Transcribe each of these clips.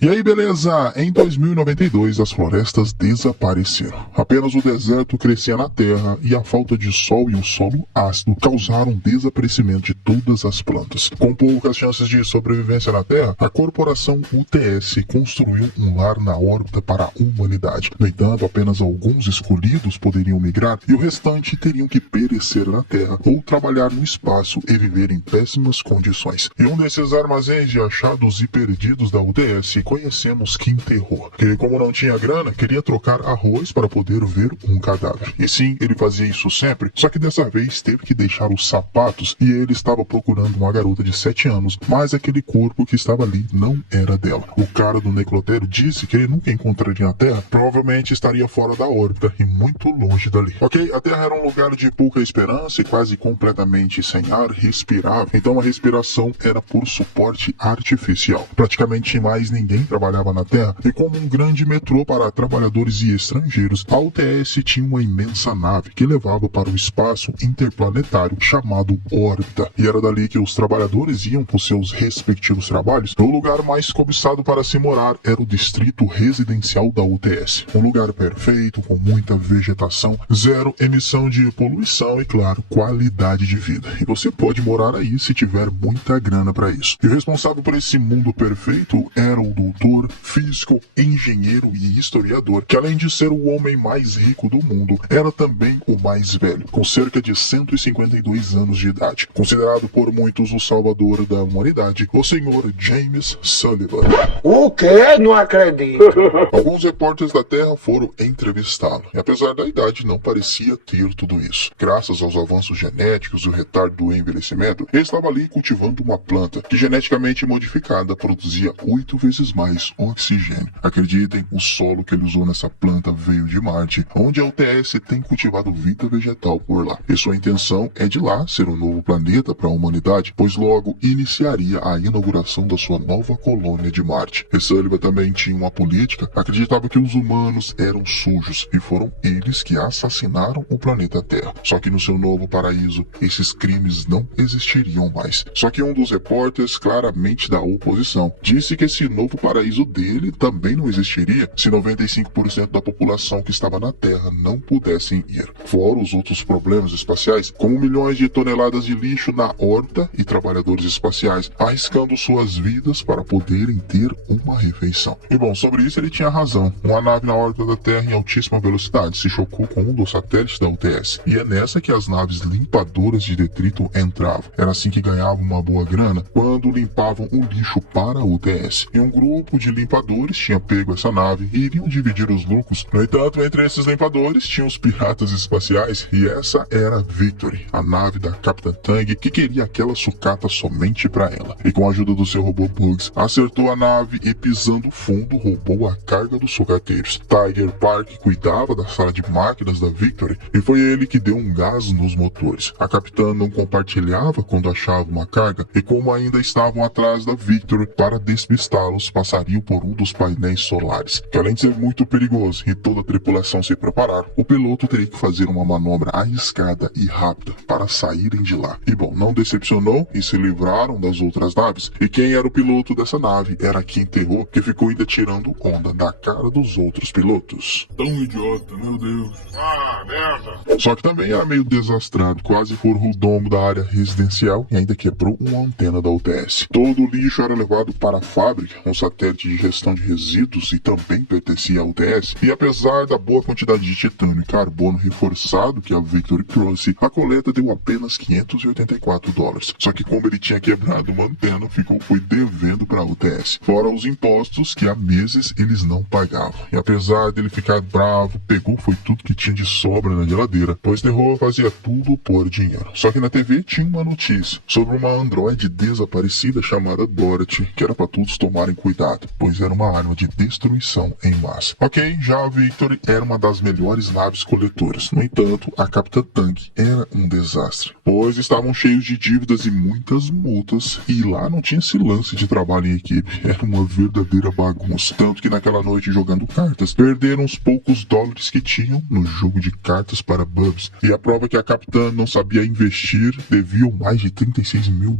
E aí, beleza? Em 2092, as florestas desapareceram. Apenas o deserto crescia na terra e a falta de sol e o solo ácido causaram o desaparecimento de todas as plantas. Com poucas chances de sobrevivência na Terra, a corporação UTS construiu um lar na órbita para a humanidade. No entanto, apenas alguns escolhidos poderiam migrar e o restante teriam que perecer na Terra ou trabalhar no espaço e viver em péssimas condições. E um desses armazéns de achados e perdidos da UTS conhecemos Kim Terror, que como não tinha grana, queria trocar arroz para poder ver um cadáver. E sim, ele fazia isso sempre, só que dessa vez teve que deixar os sapatos e ele estava procurando uma garota de 7 anos, mas aquele corpo que estava ali não era dela. O cara do necrotério disse que ele nunca encontraria na Terra, provavelmente estaria fora da órbita e muito longe dali. Ok, a Terra era um lugar de pouca esperança e quase completamente sem ar respirável, então a respiração era por suporte artificial. Praticamente mais ninguém trabalhava na Terra e como um grande metrô para trabalhadores e estrangeiros, a UTS tinha uma imensa nave que levava para o espaço interplanetário chamado órbita. E era dali que os trabalhadores iam por seus respectivos trabalhos. O lugar mais cobiçado para se morar era o distrito residencial da UTS. Um lugar perfeito, com muita vegetação, zero emissão de poluição e, claro, qualidade de vida. E você pode morar aí se tiver muita grana para isso. E o responsável por esse mundo perfeito era o doutor, físico, engenheiro e historiador, que além de ser o homem mais rico do mundo, era também o mais velho, com cerca de 152 anos de idade. Considerado por muitos o salvador da humanidade, o senhor James Sullivan. O quê? Não acredito. Alguns repórteres da Terra foram entrevistá-lo, e apesar da idade não parecia ter tudo isso. Graças aos avanços genéticos e o retardo do envelhecimento, ele estava ali cultivando uma planta que geneticamente modificada produzia 8 vezes mais oxigênio. Acreditem, o solo que ele usou nessa planta veio de Marte, onde a UTS tem cultivado vida vegetal por lá. E sua intenção é de lá ser um novo planeta para a humanidade, pois logo iniciaria a inauguração da sua nova colônia de Marte. E Sullivan também tinha uma política, acreditava que os humanos eram sujos e foram eles que assassinaram o planeta Terra. Só que no seu novo paraíso, esses crimes não existiriam mais. Só que um dos repórteres, claramente da oposição, disse que esse novo paraíso dele também não existiria se 95% da população que estava na Terra não pudessem ir. Fora os outros problemas espaciais, como milhões de toneladas de lixo na órbita e trabalhadores espaciais arriscando suas vidas para poderem ter uma refeição. E bom, sobre isso ele tinha razão. Uma nave na órbita da Terra em altíssima velocidade se chocou com um dos satélites da UTS. E é nessa que as naves limpadoras de detrito entravam. Era assim que ganhavam uma boa grana quando limpavam o lixo para a UTS. E um grupo de limpadores tinha pego essa nave e iriam dividir os lucros. No entanto, entre esses limpadores tinham os piratas espaciais e essa era Victory, a nave da Capitã Tang, que queria aquela sucata somente para ela. E com a ajuda do seu robô Bugs, acertou a nave e pisando fundo roubou a carga dos sucateiros. Tiger Park cuidava da sala de máquinas da Victory e foi ele que deu um gás nos motores. A capitã não compartilhava quando achava uma carga e como ainda estavam atrás da Victory, para despistá-los, passariam por um dos painéis solares, que além de ser muito perigoso e toda a tripulação se preparar, o piloto teria que fazer uma manobra arriscada e rápida para saírem de lá. E bom, não decepcionou e se livraram das outras naves. E quem era o piloto dessa nave era Kim Terror, que ficou ainda tirando onda da cara dos outros pilotos. Tão idiota, meu Deus. Ah, merda. Só que também era meio desastrado, quase furou o domo da área residencial e ainda quebrou uma antena da UTS. Todo o lixo era levado para a fábrica, um satélite de gestão de resíduos e também pertencia à UTS. E apesar da boa quantidade de titânio e carbono reforçado que a Victory trouxe, a coleta deu apenas $584. Só que como ele tinha quebrado uma antena, foi devendo para a UTS. Fora os impostos que há meses eles não pagavam. E apesar dele ficar bravo, foi tudo que tinha de sobra na geladeira, pois Terror fazia tudo por dinheiro. Só que na TV tinha uma notícia sobre uma androide desaparecida chamada Dorothy, que era para todos tomarem cuidado, pois era uma arma de destruição em massa. Ok, já a Victory era uma das melhores naves coletoras. No entanto, a Capitã Tang era um desastre, pois estavam cheios de dívidas e muitas multas, e lá não tinha esse lance de trabalho em equipe. Era uma verdadeira bagunça. Tanto que naquela noite jogando cartas, perderam os poucos dólares que tinham no jogo de cartas para Bubs. E a prova que a capitã não sabia investir, deviam mais de $36 mil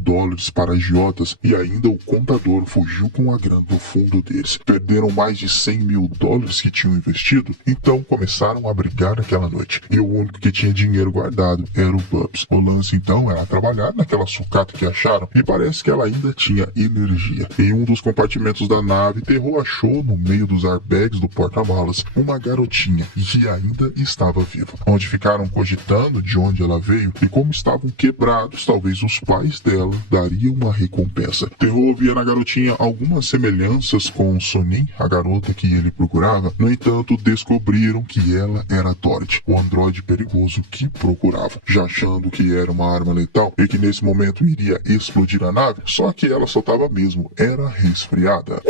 para agiotas, e ainda o contador fugiu com a grana do no fundo deles. Perderam mais de 100 mil dólares que tinham investido, então começaram a brigar aquela noite. E o único que tinha dinheiro guardado era o Bubs. O lance então era trabalhar naquela sucata que acharam, e parece que ela ainda tinha energia. Em um dos compartimentos da nave, Terror achou no meio dos airbags do porta-malas uma garotinha que ainda estava viva. Onde ficaram cogitando de onde ela veio e como estavam quebrados, talvez os pais dela dariam uma recompensa. Terror via na garotinha algumas semelhanças com Sonin, a garota que ele procurava. No entanto, descobriram que ela era Dorothy, o androide perigoso que procurava, já achando que era uma arma letal e que nesse momento iria explodir a nave, só que ela só estava mesmo, era resfriada.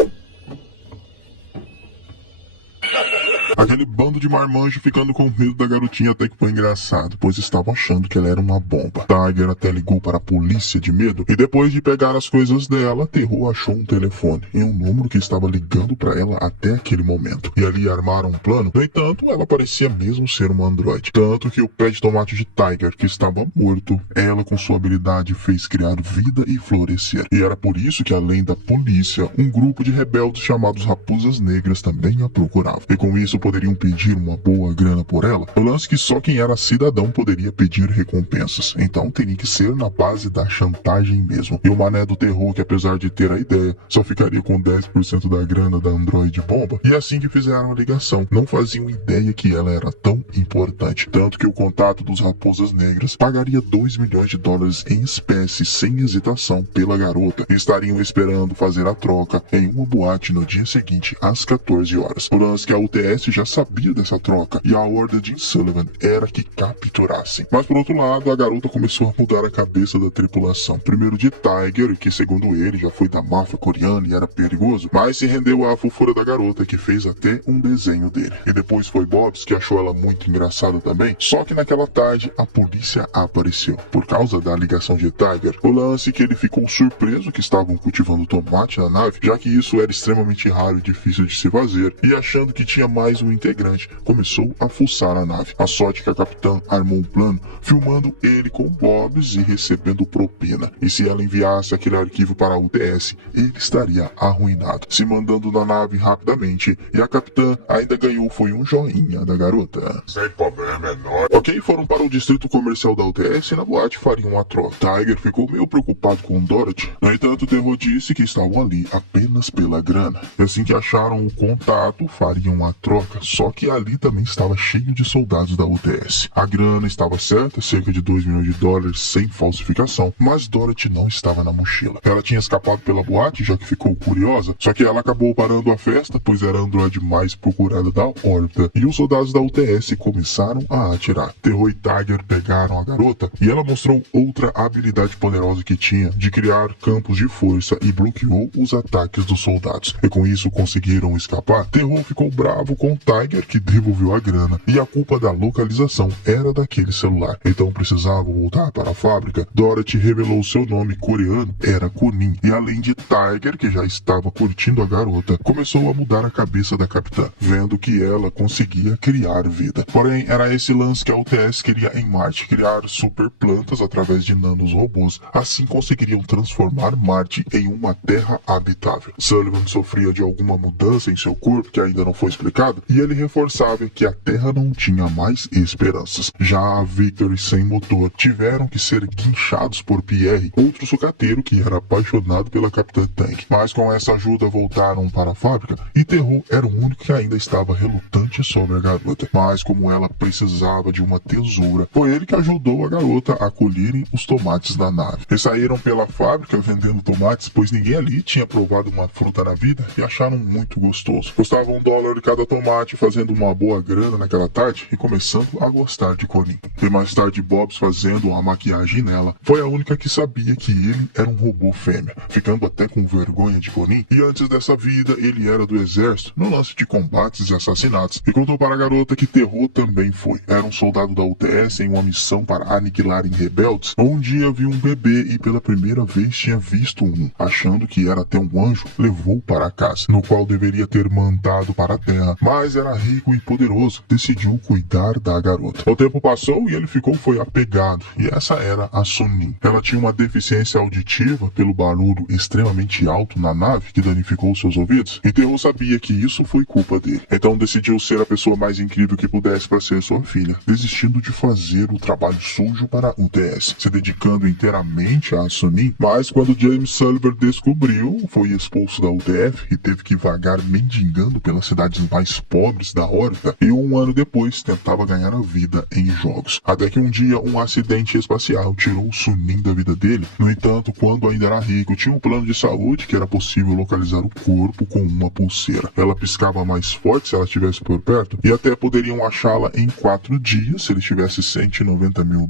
Aquele bando de marmanjo ficando com medo da garotinha até que foi engraçado, pois estavam achando que ela era uma bomba. Tiger até ligou para a polícia de medo e depois de pegar as coisas dela, Terror achou um telefone e um número que estava ligando para ela até aquele momento. E ali armaram um plano. No entanto, ela parecia mesmo ser uma androide. Tanto que o pé de tomate de Tiger, que estava morto, ela com sua habilidade fez criar vida e florescer. E era por isso que, além da polícia, um grupo de rebeldes chamados Raposas Negras também a procurava. E com isso poderiam pedir uma boa grana por ela. O lance é que só quem era cidadão poderia pedir recompensas. Então teria que ser na base da chantagem mesmo. E o mané do Terror, que apesar de ter a ideia, só ficaria com 10% da grana da androide bomba. E assim que fizeram a ligação, não faziam ideia que ela era tão importante. Tanto que o contato dos Raposas Negras pagaria 2 milhões de dólares em espécie sem hesitação pela garota. E estariam esperando fazer a troca em uma boate no dia seguinte às 14 horas. O lance que a UTS já sabia dessa troca e a ordem de Sullivan era que capturassem. Mas por outro lado, a garota começou a mudar a cabeça da tripulação. Primeiro de Tiger, que segundo ele já foi da máfia coreana e era perigoso, mas se rendeu à fofura da garota, que fez até um desenho dele. E depois foi Bobs, que achou ela muito engraçada também, só que naquela tarde a polícia apareceu. Por causa da ligação de Tiger, o lance que ele ficou surpreso que estavam cultivando tomate na nave, já que isso era extremamente raro e difícil de se fazer, e achando que tinha mais um integrante, começou a fuçar a nave. A sorte que a capitã armou um plano, filmando ele com Bobs e recebendo propina. E se ela enviasse aquele arquivo para a UTS, ele estaria arruinado, se mandando na nave rapidamente. E a capitã ainda ganhou foi um joinha da garota. Sem problema, é nóis. Ok, foram para o distrito comercial da UTS e na boate fariam uma troca. Tiger ficou meio preocupado com Dorothy. No entanto, o Terror disse que estavam ali apenas pela grana. E assim que acharam o contato, fariam a troca. Só que ali também estava cheio de soldados da UTS. A grana estava certa, cerca de 2 milhões de dólares sem falsificação, mas Dorothy não estava na mochila. Ela tinha escapado pela boate, já que ficou curiosa, só que ela acabou parando a festa, pois era a androide mais procurada da órbita, e os soldados da UTS começaram a atirar. Terror e Tiger pegaram a garota, e ela mostrou outra habilidade poderosa que tinha, de criar campos de força, e bloqueou os ataques dos soldados. E com isso conseguiram escapar. Terror ficou bravo com Tiger, que devolveu a grana, e a culpa da localização era daquele celular. Então precisavam voltar para a fábrica. Dorothy revelou seu nome coreano, era Kunin, e além de Tiger, que já estava curtindo a garota, começou a mudar a cabeça da capitã, vendo que ela conseguia criar vida. Porém, era esse lance que a UTS queria em Marte, criar super plantas através de nanos robôs, assim conseguiriam transformar Marte em uma terra habitável. Sullivan sofria de alguma mudança em seu corpo que ainda não foi explicado, e ele reforçava que a Terra não tinha mais esperanças. Já a Victory sem motor tiveram que ser guinchados por Pierre, outro sucateiro que era apaixonado pela Capitã Tank. Mas com essa ajuda voltaram para a fábrica e Terror era o único que ainda estava relutante sobre a garota. Mas como ela precisava de uma tesoura, foi ele que ajudou a garota a colherem os tomates da nave. E saíram pela fábrica vendendo tomates, pois ninguém ali tinha provado uma fruta na vida e acharam muito gostoso. Custava $1 cada tomate, fazendo uma boa grana naquela tarde e começando a gostar de Kunin. E mais tarde Bobs fazendo a maquiagem nela. Foi a única que sabia que ele era um robô fêmea, ficando até com vergonha de Kunin. E antes dessa vida ele era do exército, no lance de combates e assassinatos. E contou para a garota que Terror também foi. Era um soldado da UTS em uma missão para aniquilarem rebeldes. Um dia viu um bebê e pela primeira vez tinha visto um. Achando que era até um anjo, levou para casa, no qual deveria ter mandado para a Terra. Mas mas era rico e poderoso, decidiu cuidar da garota. O tempo passou e ele foi apegado, e essa era a Sunin. Ela tinha uma deficiência auditiva pelo barulho extremamente alto na nave que danificou seus ouvidos, e Terro sabia que isso foi culpa dele. Então decidiu ser a pessoa mais incrível que pudesse para ser sua filha, desistindo de fazer o trabalho sujo para a UTS, se dedicando inteiramente a Sunin. Mas quando James Sullivan descobriu, foi expulso da UTF e teve que vagar mendigando pelas cidades mais pobres da órbita, e um ano depois tentava ganhar a vida em jogos. Até que um dia um acidente espacial tirou Sunin da vida dele. No entanto, quando ainda era rico, tinha um plano de saúde que era possível localizar o corpo com uma pulseira. Ela piscava mais forte se ela estivesse por perto, e até poderiam achá-la em 4 dias se ele tivesse $190 mil,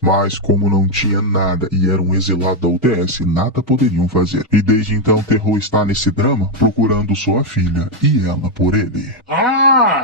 mas como não tinha nada e era um exilado da UTS, nada poderiam fazer. E desde então Terro está nesse drama, procurando sua filha e ela por ele.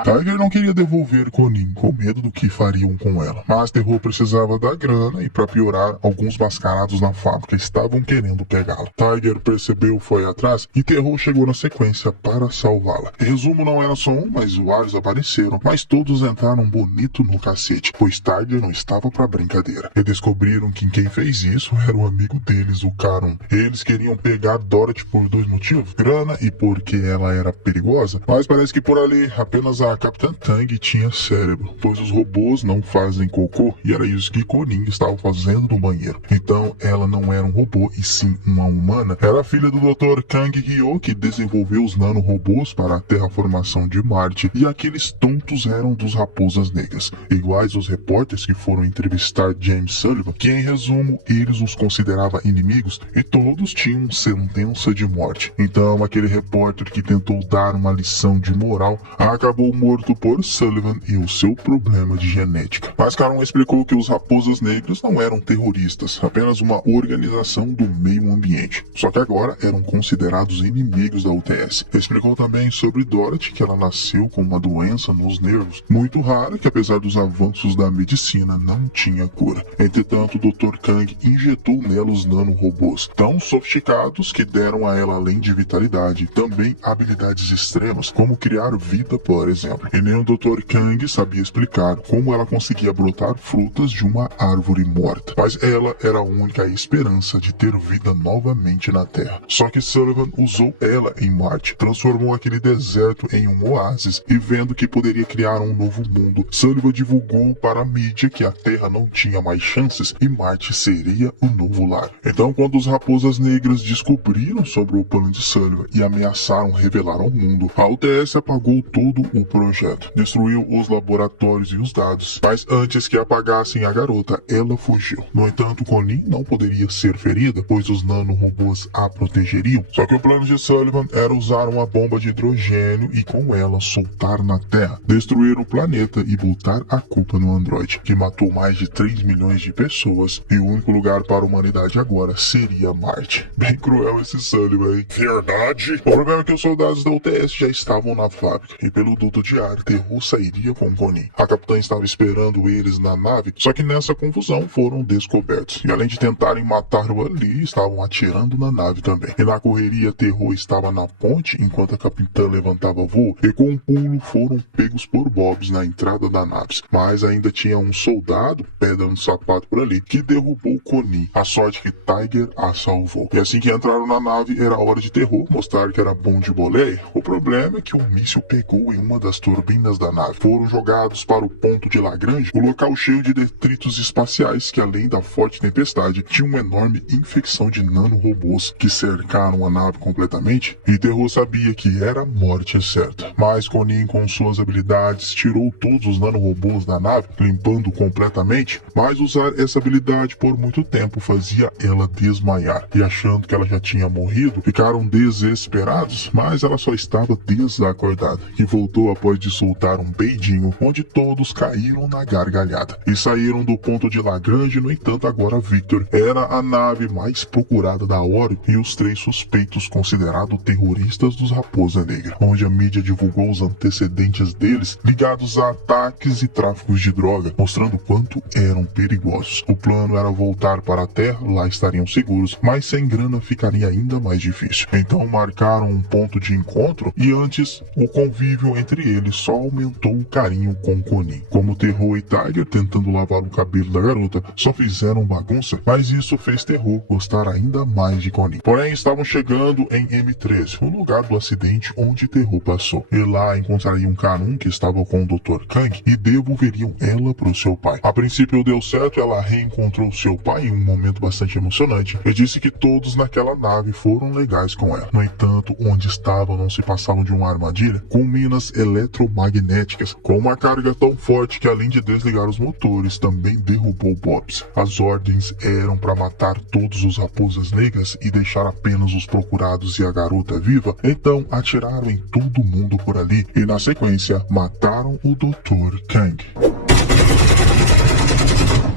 Tiger não queria devolver Conin, com medo do que fariam com ela, mas Terro precisava da grana e, para piorar, alguns mascarados na fábrica estavam querendo pegá-la. Tiger percebeu, foi atrás e Terro chegou na sequência para salvá-la. Em resumo, não era só um, mas vários apareceram, mas todos entraram bonito no cacete, pois Tiger não estava pra brincadeira. E descobriram que quem fez isso era um amigo deles, o Karon. Eles queriam pegar Dorothy por 2 motivos: grana e porque ela era perigosa, mas parece que por ali apenas a Capitã Tang tinha cérebro, pois os robôs não fazem cocô, e era isso que Conin estava fazendo no banheiro. Então ela não era um robô e sim uma humana. Era a filha do Dr. Kang Hyo, que desenvolveu os nanorobôs para a terraformação de Marte, e aqueles tontos eram dos Raposas Negras, iguais aos repórteres que foram entrevistar James Sullivan, que em resumo eles os considerava inimigos e todos tinham sentença de morte. Então aquele repórter que tentou dar uma lição de moral acabou morto por Sullivan e o seu problema de genética. Mas Caron explicou que os Raposas Negras não eram terroristas, apenas uma organização do meio ambiente, só que agora eram considerados inimigos da UTS. Explicou também sobre Dorothy, que ela nasceu com uma doença nos nervos muito rara, que apesar dos avanços da medicina não tinha cura. Entretanto, o Dr. Kang injetou nela os nanorobôs, tão sofisticados que deram a ela, além de vitalidade, também habilidades extremas, como criar vida, por exemplo. E nem o Dr. Kang sabia explicar como ela conseguia brotar frutas de uma árvore morta, mas ela era a única esperança de ter vida novamente na Terra. Só que Sullivan usou ela em Marte, transformou aquele deserto em um oásis, e vendo que poderia criar um novo mundo, Sullivan divulgou para a mídia que a Terra não tinha mais chances e Marte seria o novo lar. Então, quando os Raposas Negras descobriram sobre o plano de Sullivan e ameaçaram revelar ao mundo, a UTS apagou todo o projeto, destruiu os laboratórios e os dados, mas antes que apagassem a garota, ela fugiu. No entanto, Conin não poderia ser ferida, pois os nanorobôs a protegeriam. Só que o plano de Sullivan era usar uma bomba de hidrogênio e com ela soltar na Terra, destruir o planeta e botar a culpa no androide, que matou mais de 3 milhões de pessoas, e o único lugar para a humanidade agora seria Marte. Bem cruel esse Sullivan, hein? Verdade? O problema é que os soldados da UTS já estavam na fábrica, e pelo duto de ar, Terro sairia com Conin. A capitã estava esperando eles na nave, só que nessa confusão foram descobertos, e além de tentarem matá-lo ali, estavam atirando na nave também. E na correria, Terro estava na ponte enquanto a capitã levantava voo, e com um pulo foram pegos por Bobs na entrada da nave. Mas ainda tinha um soldado, pedra no sapato por ali, que derrubou Conin. A sorte que Tiger a salvou. E assim que entraram na nave, era hora de Terro mostrar que era bom de boleia. O problema é que um míssil pegou em uma das turbinas da nave. Foram jogados para o ponto de Lagrange, o local cheio de detritos espaciais que, além da forte tempestade, tinha uma enorme infecção de nanorobôs que cercaram a nave completamente, e Terro sabia que era a morte certa. Mas Conin, com suas habilidades, tirou todos os nanorobôs da nave, limpando completamente, mas usar essa habilidade por muito tempo fazia ela desmaiar, e achando que ela já tinha morrido, ficaram desesperados, mas ela só estava desacordada, e voltou após de soltar um peidinho, onde todos caíram na gargalhada, e saíram do ponto de Lagrange. No entanto, agora Victor era a nave mais procurada da órbita, e os 3 suspeitos considerados terroristas dos Raposa Negra, onde a mídia divulgou os antecedentes deles ligados a ataques e tráficos de droga, mostrando quanto eram perigosos. O plano era voltar para a Terra, lá estariam seguros, mas sem grana ficaria ainda mais difícil. Então marcaram um ponto de encontro, e antes o convívio convívio entre eles só aumentou o carinho com Connie. Como Terror e Tiger tentando lavar o cabelo da garota só fizeram bagunça, mas isso fez Terror gostar ainda mais de Connie. Porém, estavam chegando em M13, o lugar do acidente onde Terror passou. E lá encontrariam Karun, que estava com o Dr. Kang, e devolveriam ela para o seu pai. A princípio deu certo, ela reencontrou seu pai em um momento bastante emocionante e disse que todos naquela nave foram legais com ela. No entanto, onde estavam não se passavam de uma armadilha com minas eletromagnéticas, com uma carga tão forte que além de desligar os motores, também derrubou Bobs. As ordens eram para matar todos os raposas negras e deixar apenas os procurados e a garota viva, então atiraram em todo mundo por ali e na sequência mataram o Dr. Kang.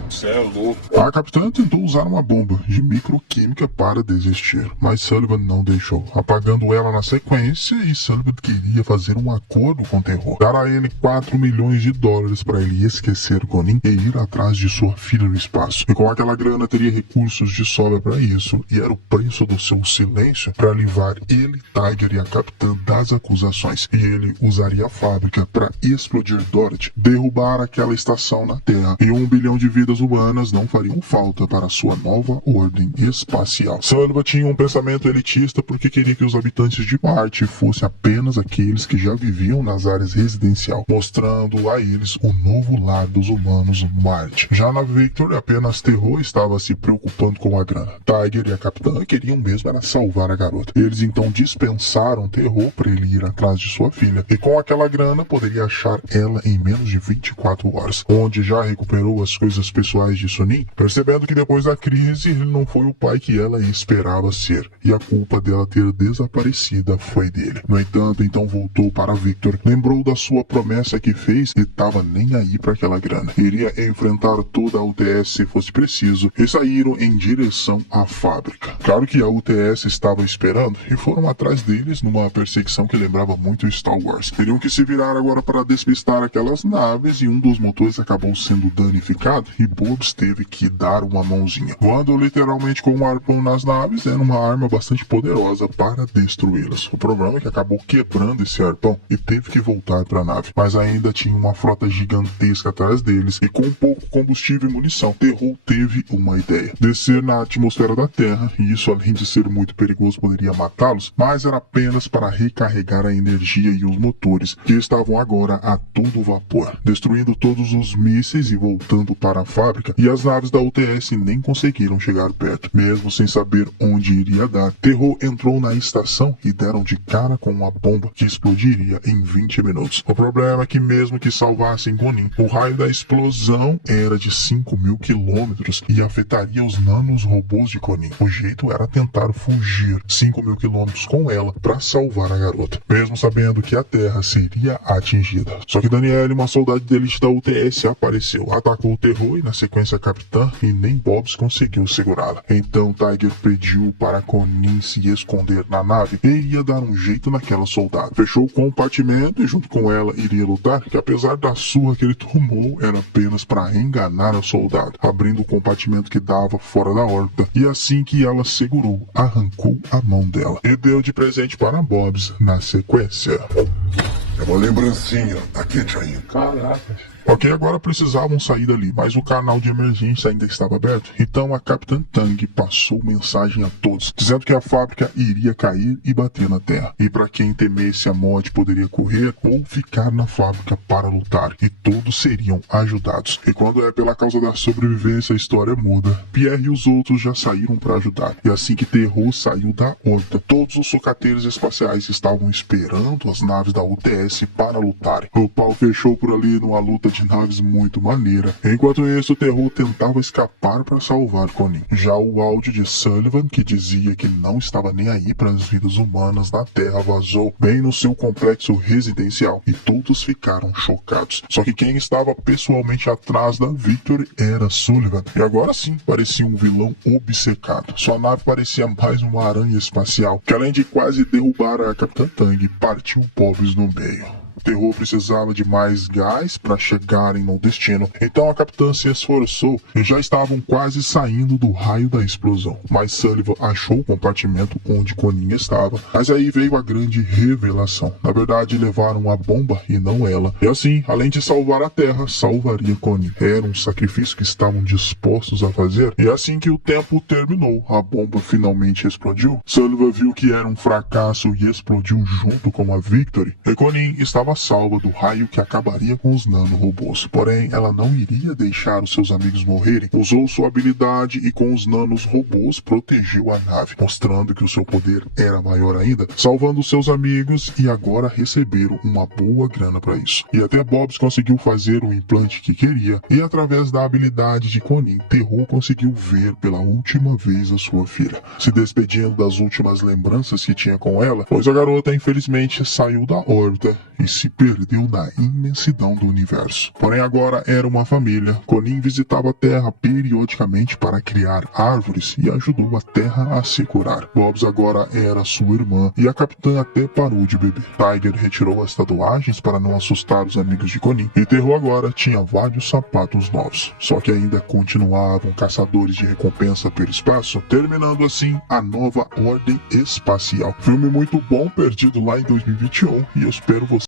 Cê é louco. A capitã tentou usar uma bomba de microquímica para desistir, mas Sullivan não deixou, apagando ela na sequência, e Sullivan queria fazer um acordo com Terror, dar a ele $4 milhões para ele esquecer Connie e ir atrás de sua filha no espaço. E com aquela grana teria recursos de sobra para isso, e era o preço do seu silêncio para livrar ele, Tiger e a capitã das acusações. E ele usaria a fábrica para explodir Dorothy, derrubar aquela estação na Terra, e 1 bilhão de vidas humanas não fariam falta para sua nova ordem espacial. Sullivan tinha um pensamento elitista porque queria que os habitantes de Marte fossem apenas aqueles que já viviam nas áreas residencial, mostrando a eles o novo lar dos humanos Marte. Já na Victory, apenas Terror estava se preocupando com a grana. Tiger e a capitã queriam mesmo era salvar a garota. Eles então dispensaram Terror para ele ir atrás de sua filha, e com aquela grana poderia achar ela em menos de 24 horas, onde já recuperou as coisas pessoais de Sonin, percebendo que depois da crise ele não foi o pai que ela esperava ser, e a culpa dela ter desaparecido foi dele. No entanto, então voltou para Victor, lembrou da sua promessa que fez e estava nem aí para aquela grana. Iria enfrentar toda a UTS se fosse preciso, e saíram em direção à fábrica. Claro que a UTS estava esperando e foram atrás deles numa perseguição que lembrava muito Star Wars. Teriam que se virar agora para despistar aquelas naves, e um dos motores acabou sendo danificado e Bobs teve que dar uma mãozinha, voando literalmente com um arpão nas naves. Era uma arma bastante poderosa para destruí-las. O problema é que acabou quebrando esse arpão e teve que voltar para a nave, mas ainda tinha uma frota gigantesca atrás deles, e com pouco combustível e munição, Terror teve uma ideia: descer na atmosfera da Terra, e isso, além de ser muito perigoso, poderia matá-los, mas era apenas para recarregar a energia e os motores, que estavam agora a todo vapor, destruindo todos os mísseis e voltando para a fábrica, e as naves da UTS nem conseguiram chegar perto. Mesmo sem saber onde iria dar, Terror entrou na estação e deram de cara com uma bomba que explodiria em 20 minutos. O problema é que mesmo que salvassem Connie, o raio da explosão era de 5.000 quilômetros e afetaria os nanos robôs de Connie. O jeito era tentar fugir 5.000 quilômetros com ela para salvar a garota, mesmo sabendo que a Terra seria atingida. Só que Danielle, uma soldado de elite da UTS, apareceu, atacou o Terror e na sequência a capitã, e nem Bobs conseguiu segurá-la. Então Tiger pediu para Connie se esconder na nave e iria dar um jeito naquela soldado. Fechou o compartimento e junto com ela iria lutar, que apesar da surra que ele tomou, era apenas para enganar a soldado, abrindo o compartimento que dava fora da órbita, e assim que ela segurou, arrancou a mão dela e deu de presente para Bobs na sequência. É uma lembrancinha, tá quente ainda. Caraca. Ok, agora precisavam sair dali, mas o canal de emergência ainda estava aberto, então a Capitã Tang passou mensagem a todos, dizendo que a fábrica iria cair e bater na Terra, e para quem temesse a morte poderia correr ou ficar na fábrica para lutar, e todos seriam ajudados. E quando é pela causa da sobrevivência, a história muda. Pierre e os outros já saíram para ajudar, e assim que Terror saiu da órbita, todos os sucateiros espaciais estavam esperando as naves da UTS para lutarem. O pau fechou por ali numa luta de naves muito maneira. Enquanto isso, o Terror tentava escapar para salvar Connie. Já o áudio de Sullivan, que dizia que não estava nem aí para as vidas humanas na Terra, vazou bem no seu complexo residencial e todos ficaram chocados. Só que quem estava pessoalmente atrás da Victory era Sullivan, e agora sim parecia um vilão obcecado. Sua nave parecia mais uma aranha espacial, que além de quase derrubar a Capitã Tang, partiu Bobs no meio. O Terror precisava de mais gás para chegarem no destino, então a capitã se esforçou e já estavam quase saindo do raio da explosão. Mas Sullivan achou o compartimento onde Conin estava. Mas aí veio a grande revelação. Na verdade, levaram a bomba e não ela. E assim, além de salvar a Terra, salvaria Conin. Era um sacrifício que estavam dispostos a fazer. E assim que o tempo terminou, a bomba finalmente explodiu. Sullivan viu que era um fracasso e explodiu junto com a Victory. E Conin estava salva do raio que acabaria com os nanorobôs. Porém, ela não iria deixar os seus amigos morrerem. Usou sua habilidade e com os nanos robôs protegeu a nave, mostrando que o seu poder era maior ainda, salvando seus amigos e agora receberam uma boa grana para isso. E até Bobs conseguiu fazer o implante que queria e através da habilidade de Conin, Terror conseguiu ver pela última vez a sua filha, se despedindo das últimas lembranças que tinha com ela, pois a garota infelizmente saiu da órbita e se perdeu na imensidão do universo. Porém agora era uma família. Conin visitava a Terra periodicamente para criar árvores e ajudou a Terra a se curar. Bobs agora era sua irmã e a capitã até parou de beber. Tiger retirou as tatuagens para não assustar os amigos de Conin e Terror agora tinha vários sapatos novos. Só que ainda continuavam caçadores de recompensa pelo espaço, terminando assim a nova Ordem Espacial. Filme muito bom, perdido lá em 2021 e eu espero você